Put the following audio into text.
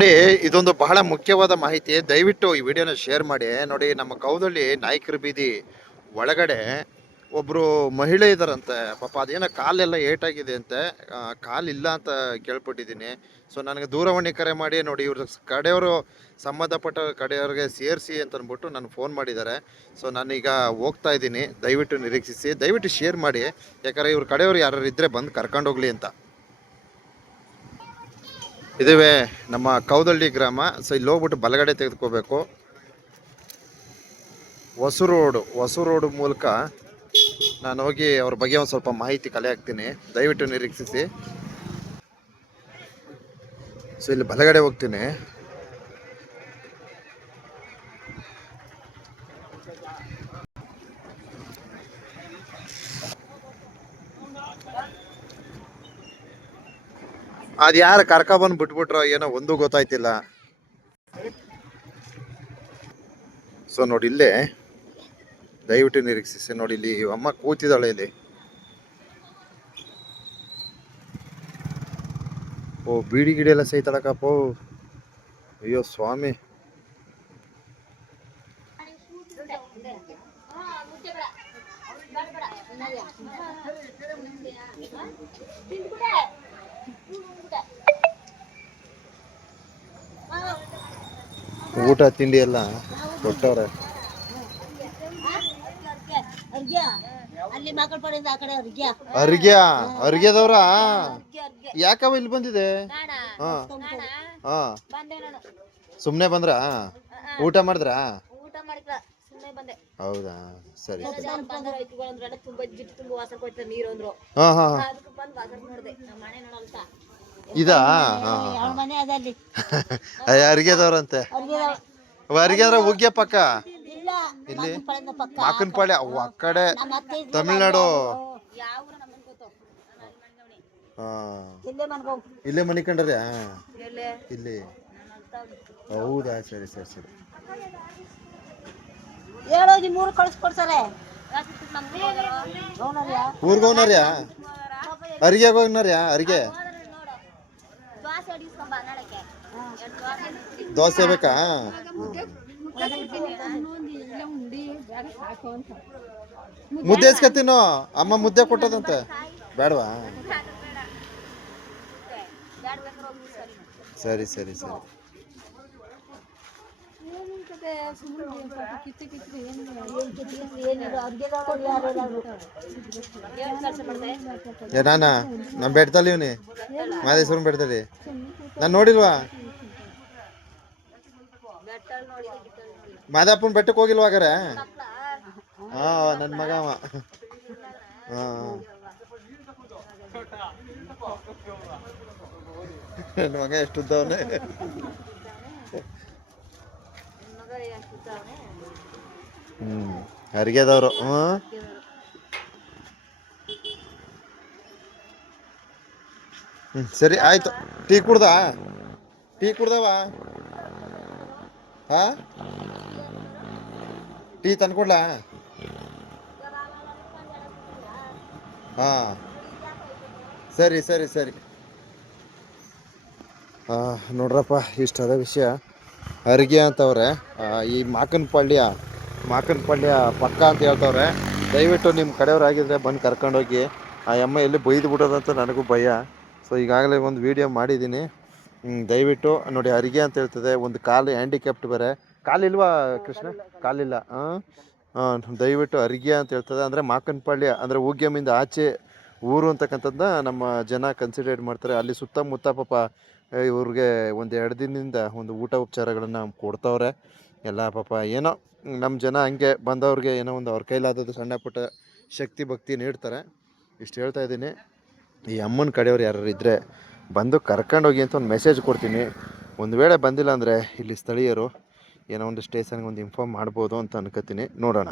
ನೋಡಿ, ಇದೊಂದು ಬಹಳ ಮುಖ್ಯವಾದ ಮಾಹಿತಿ. ದಯವಿಟ್ಟು ಈ ವಿಡಿಯೋನ ಶೇರ್ ಮಾಡಿ. ನೋಡಿ, ನಮ್ಮ ಕೌದಳ್ಳಿ ನಾಯಕರ ಬೀದಿ ಒಳಗಡೆ ಒಬ್ರು ಮಹಿಳೆ ಇದಾರಂತೆ. ಪಾಪ ಅದೇನೋ ಕಾಲೆಲ್ಲ ಏಟಾಗಿದೆ ಅಂತೆ. ಕಾಲಿಲ್ಲ ಅಂತ ಕೇಳ್ಪಟ್ಟಿದ್ದೀನಿ. ಸೊ ನನಗೆ ದೂರವಾಣಿ ಕರೆ ಮಾಡಿ, ನೋಡಿ ಇವ್ರ ಕಡೆಯವರು ಸಂಬಂಧಪಟ್ಟ ಕಡೆಯವ್ರಿಗೆ ಸೇರಿಸಿ ಅಂತ ಅಂದ್ಬಿಟ್ಟು ನಾನು ಫೋನ್ ಮಾಡಿದ್ದಾರೆ. ಸೊ ನಾನೀಗ ಹೋಗ್ತಾ ಇದ್ದೀನಿ. ದಯವಿಟ್ಟು ನಿರೀಕ್ಷಿಸಿ, ದಯವಿಟ್ಟು ಶೇರ್ ಮಾಡಿ. ಯಾಕಂದರೆ ಇವ್ರ ಕಡೆಯವರು ಯಾರು ಇದ್ದರೆ ಬಂದು ಕರ್ಕೊಂಡೋಗ್ಲಿ ಅಂತ. ಇದುವೇ ನಮ್ಮ ಕೌದಳ್ಳಿ ಗ್ರಾಮ. ಸೊ ಇಲ್ಲಿ ಹೋಗ್ಬಿಟ್ಟು ಬಲಗಡೆ ತೆಗೆದುಕೋಬೇಕು. ಹೊಸ ರೋಡು ಮೂಲಕ ನಾನು ಹೋಗಿ ಅವ್ರ ಬಗ್ಗೆ ಒಂದು ಸ್ವಲ್ಪ ಮಾಹಿತಿ ಕಲೆ ಹಾಕ್ತೀನಿ. ದಯವಿಟ್ಟು ನಿರೀಕ್ಷಿಸಿ. ಸೊ ಇಲ್ಲಿ ಬಲಗಡೆ ಹೋಗ್ತೀನಿ. ಅದು ಯಾರು ಕರ್ಕೊಬಂದು ಬಿಟ್ಬಿಟ್ರೋ ಏನೋ ಒಂದು ಗೊತ್ತಾಯ್ತಿಲ್ಲ. ಸೊ ನೋಡಿ ಇಲ್ಲೇ ದಯವಿಟ್ಟು ನಿರೀಕ್ಷಿಸಿ. ನೋಡಿ ಇಲ್ಲಿ ಅಮ್ಮ ಕೂತಿದ್ದಾಳೆ ಇಲ್ಲಿ. ಓ ಬೀಡಿ ಗಿಡಿ ಎಲ್ಲ ಸೈತಳಕಪ್ಪ. ಅಯ್ಯೋ ಸ್ವಾಮಿ. ಊಟ ತಿಂಡಿ ಎಲ್ಲ ಕೊಟ್ಟವ್ರೆ. ಅರ್ಗ್ಯದವ್ರ ಯಾಕವ ಇಲ್ಲಿ ಬಂದಿದೆ? ಸುಮ್ನೆ ಬಂದ್ರ? ಊಟ ಮಾಡಿದ್ರ? ಹೌದಾ, ಸರಿ ಸರಿ. ಇದಾ? ಅರ್ಗ್ಯದವ್ರಂತೆ. ಅರ್ಗ್ಯದ್ರ ಉಗ್ಯ ಪಕ್ಕ ಇಲ್ಲಿ ಮಾಕನಪಾಳ್ಯ ಆ ಕಡೆ ತಮಿಳ್ನಾಡು. ಇಲ್ಲೇ ಮನೆ ಕಂಡ್ರೆ ಇಲ್ಲಿ? ಹೌದಾ, ಸರಿ ಸರಿ ಸರಿ. ಊರ್ಗ ಹೋಗ್ನಾರ್ಯಾ? ಅರಿಗೆಗ ಹೋಗ್ನಾರ್ಯಾ? ಅರಿಗೆ ದೋಸೆ ಬೇಕಾ? ಮುದ್ದೆ ಎಸ್ಕತ್ತೀನೋ ಅಮ್ಮ, ಮುದ್ದೆ ಕೊಟ್ಟದಂತೆ. ಬೇಡವಾ? ಸರಿ ಸರಿ ಸರಿ. ನಾನಾ ನಮ್ ಬೆಡ್ತಲ್ಲಿ ಇವನಿ ಮಾದೇಶ್ವರನ್ ಬೆಡ್ತಲ್ಲಿ. ನಾನು ನೋಡಿಲ್ವಾ? ಮಾದಪ್ಪನ ಬೆಟ್ಟಕ್ಕೆ ಹೋಗಿಲ್ವಾಗಾರ? ಹಾ, ನನ್ನ ಮಗ ಅವ. ಹಾ, ನನ್ನ ಮಗ ಎಷ್ಟುದ್ದವನೇ. ಅರಿಗೆದವರು. ಸರಿ ಆಯ್ತು. ಟೀ ಕುಡ್ದವ? ಹಾ, ಟೀ ತಂದ್ಕೊಡ್ಲಾ? ಹಾ, ಸರಿ ಸರಿ ಸರಿ. ನೋಡ್ರಪ್ಪ, ಇಷ್ಟದ ವಿಷಯ. ಅರ್ಗೆ ಅಂತವ್ರೆ. ಈ ಮಾಕನಪಾಳ್ಯ ಪಕ್ಕ ಅಂತ ಹೇಳ್ತವ್ರೆ. ದಯವಿಟ್ಟು ನಿಮ್ಮ ಕಡೆಯವ್ರಾಗಿದ್ದರೆ ಬಂದು ಕರ್ಕೊಂಡೋಗಿ. ಆ ಅಮ್ಮ ಎಲ್ಲಿ ಬೈದು ಬಿಡೋದಂತ ನನಗೂ ಭಯ. ಸೊ ಈಗಾಗಲೇ ಒಂದು ವಿಡಿಯೋ ಮಾಡಿದ್ದೀನಿ. ದಯವಿಟ್ಟು ನೋಡಿ, ಅರಿಗೆ ಅಂತ ಹೇಳ್ತದೆ. ಒಂದು ಕಾಲು ಹ್ಯಾಂಡಿಕ್ಯಾಪ್ಟ್ ಬೇರೆ. ಕಾಲಿಲ್ವಾ ಕೃಷ್ಣ? ಕಾಲಿಲ್ಲ. ದಯವಿಟ್ಟು ಅರಿಗೆ ಅಂತ ಹೇಳ್ತದೆ. ಅಂದರೆ ಮಾಕನಪಾಳ್ಯ ಅಂದರೆ ಊಗ್ಯಮಿಂದ ಆಚೆ ಊರು ಅಂತಕ್ಕಂಥದ್ದನ್ನ ನಮ್ಮ ಜನ ಕನ್ಸಿಡರ್ ಮಾಡ್ತಾರೆ. ಅಲ್ಲಿ ಸುತ್ತಮುತ್ತ ಪಾಪ ಇವ್ರಿಗೆ ಒಂದು 2 ದಿನದಿಂದ ಒಂದು ಊಟ ಉಪಚಾರಗಳನ್ನು ಕೊಡ್ತವ್ರೆ ಎಲ್ಲ. ಪಾಪ ಏನೋ ನಮ್ಮ ಜನ ಹಂಗೆ ಬಂದವ್ರಿಗೆ ಏನೋ ಒಂದು ಅವ್ರ ಕೈಲಾದದ್ದು ಸಣ್ಣ ಪುಟ್ಟ ಶಕ್ತಿ ಭಕ್ತಿ ನೀಡ್ತಾರೆ. ಇಷ್ಟು ಹೇಳ್ತಾ ಇದ್ದೀನಿ. ಈ ಅಮ್ಮನ ಕಡೆಯವ್ರು ಯಾರು ಇದ್ದರೆ ಬಂದು ಕರ್ಕೊಂಡೋಗಿ ಅಂತ ಒಂದು ಮೆಸೇಜ್ ಕೊಡ್ತೀನಿ. ಒಂದು ವೇಳೆ ಬಂದಿಲ್ಲ ಅಂದರೆ ಇಲ್ಲಿ ಸ್ಥಳೀಯರು ಏನೋ ಒಂದು ಸ್ಟೇಷನ್ಗೆ ಒಂದು ಇನ್ಫಾರ್ಮ್ ಮಾಡ್ಬೋದು ಅಂತ ಅನ್ಕೋತೀನಿ. ನೋಡೋಣ.